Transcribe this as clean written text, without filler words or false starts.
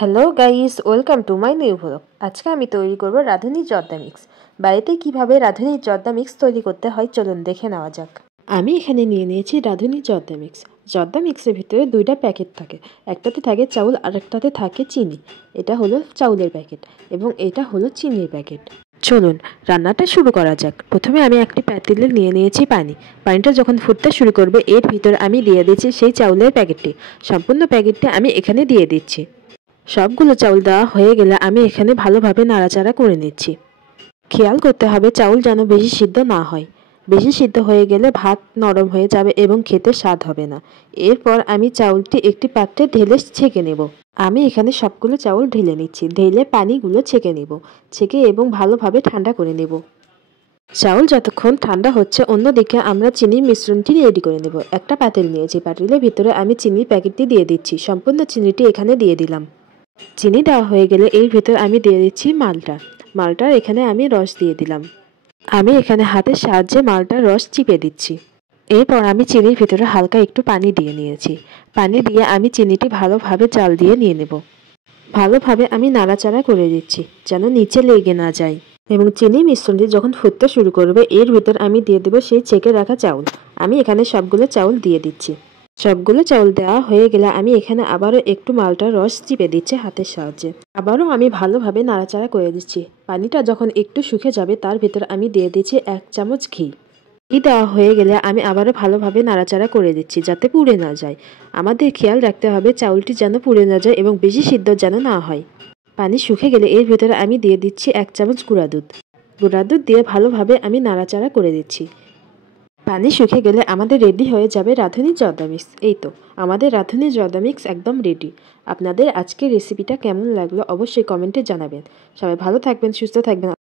Hello guys, welcome to my new blog. আজকে আমি তৈরি করব রাঁধুনি জর্দা মিক্স। বাড়িতে কিভাবে রাঁধুনি জর্দা মিক্স তৈরি করতে হয় চলুন দেখে নেওয়া যাক। আমি এখানে নিয়ে নিয়েছি রাঁধুনি জর্দা মিক্স। জর্দা মিক্সের ভিতরে দুইটা প্যাকেট থাকে, একটাতে থাকে চাউল আর একটাতে থাকে চিনি। এটা হলো চাউলের প্যাকেট এবং এটা হলো চিনির প্যাকেট। চলুন রান্নাটা শুরু করা যাক। প্রথমে আমি একটি পাতিলে নিয়ে নিয়েছি পানি। পানিটা যখন ফুটতে শুরু করবে এর ভিতর আমি দিয়ে দিচ্ছি সেই চাউলের প্যাকেটটি। সম্পূর্ণ প্যাকেটটি আমি এখানে দিয়ে দিচ্ছি। সবগুলো চাউল দেওয়া হয়ে গেলে আমি এখানে ভালোভাবে নাড়াচাড়া করে নিচ্ছি। খেয়াল করতে হবে চাউল যেন বেশি সিদ্ধ না হয়। বেশি সিদ্ধ হয়ে গেলে ভাত নরম হয়ে যাবে এবং খেতে স্বাদ হবে না। এরপর আমি চাউলটি একটি পাত্রে ঢেলে ছেঁকে নেব। আমি এখানে সবগুলো চাউল ঢেলে নিচ্ছি। ঢেলে পানিগুলো ছেঁকে নেব। ছেঁকে এবং ভালোভাবে ঠান্ডা করে নেব। চাউল যতক্ষণ ঠান্ডা হচ্ছে অন্যদিকে আমরা চিনির মিশ্রণটি রেডি করে নেব। একটা পাতিল নিয়েছি, পাতিলের ভিতরে আমি চিনির প্যাকেটটি দিয়ে দিচ্ছি। সম্পূর্ণ চিনিটি এখানে দিয়ে দিলাম। চিনি দেওয়া হয়ে গেলে এর ভিতর আমি দিয়ে দিচ্ছি মালটা। মালটার এখানে আমি রস দিয়ে দিলাম। আমি এখানে হাতের সাহায্যে মালটার রস চিপে দিচ্ছি। এরপর আমি চিনির ভিতরে হালকা একটু পানি দিয়ে নিয়েছি। পানি দিয়ে আমি চিনিটি ভালোভাবে জাল দিয়ে নিয়ে নেব। ভালোভাবে আমি নাড়াচাড়া করে দিচ্ছি যেন নিচে লেগে না যায়। এবং চিনি মিশ্রণটি যখন ফুটতে শুরু করবে এর ভিতর আমি দিয়ে দেবো সেই ছেঁকে রাখা চাউল। আমি এখানে সবগুলো চাউল দিয়ে দিচ্ছি। সবগুলো চাউল দেওয়া হয়ে গেলে আমি এখানে আবারও একটু মালটার রস চিপে দিচ্ছি হাতের সাহায্যে। আবারও আমি ভালোভাবে নাড়াচাড়া করে দিচ্ছি। পানিটা যখন একটু শুকিয়ে যাবে তার ভিতর আমি দিয়ে দিচ্ছি 1 চামচ ঘি। ঘি দেওয়া হয়ে গেলে আমি আবারও ভালোভাবে নাড়াচাড়া করে দিচ্ছি যাতে পুড়ে না যায়। আমাদের খেয়াল রাখতে হবে চাউলটি যেন পুড়ে না যায় এবং বেশি সিদ্ধ যেন না হয়। পানি শুকিয়ে গেলে এর ভিতরে আমি দিয়ে দিচ্ছি 1 চামচ গুঁড়া দুধ। গুঁড়া দুধ দিয়ে ভালোভাবে আমি নাড়াচাড়া করে দিচ্ছি। পানি শুকিয়ে গেলে আমাদের রেডি হয়ে যাবে রাঁধুনি জর্দা মিক্স। এই তো আমাদের রাঁধুনি জর্দা মিক্স একদম রেডি। আপনাদের আজকের রেসিপিটা কেমন লাগলো অবশ্যই কমেন্টে জানাবেন। সবাই ভালো থাকবেন, সুস্থ থাকবেন।